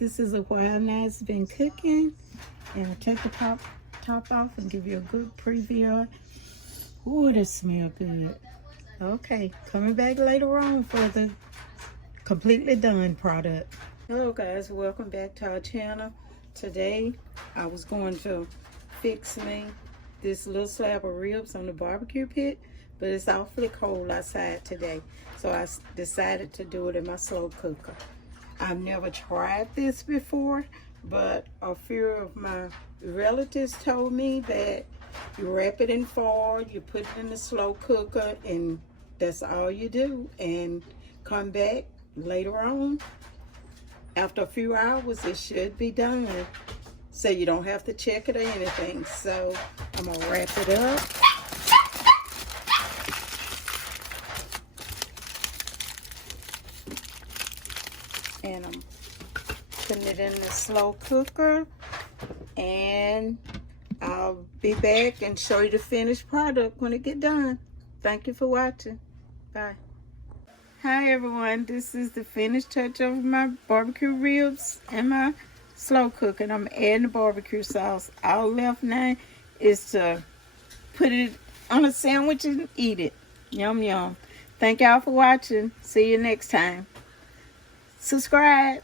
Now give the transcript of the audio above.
This is a while now it's been cooking, and I'll take the top off and give you a good preview. Ooh, it smells good. Okay, coming back later on for the completely done product. Hello guys, welcome back to our channel. Today I was going to fix me this little slab of ribs on the barbecue pit, but it's awfully cold outside today, so I decided to do it in my slow cooker. I've never tried this before, but a few of my relatives told me that you wrap it in foil, you put it in the slow cooker, and that's all you do, and come back later on. After a few hours, it should be done, so you don't have to check it or anything. So I'm gonna wrap it up. And I'm putting it in the slow cooker, and I'll be back and show you the finished product when it get done. Thank you for watching. Bye. Hi everyone, this is the finished touch of my barbecue ribs and my slow cooker. I'm adding the barbecue sauce. All left now is to put it on a sandwich and eat it. Yum yum. Thank y'all for watching. See you next time. Subscribe.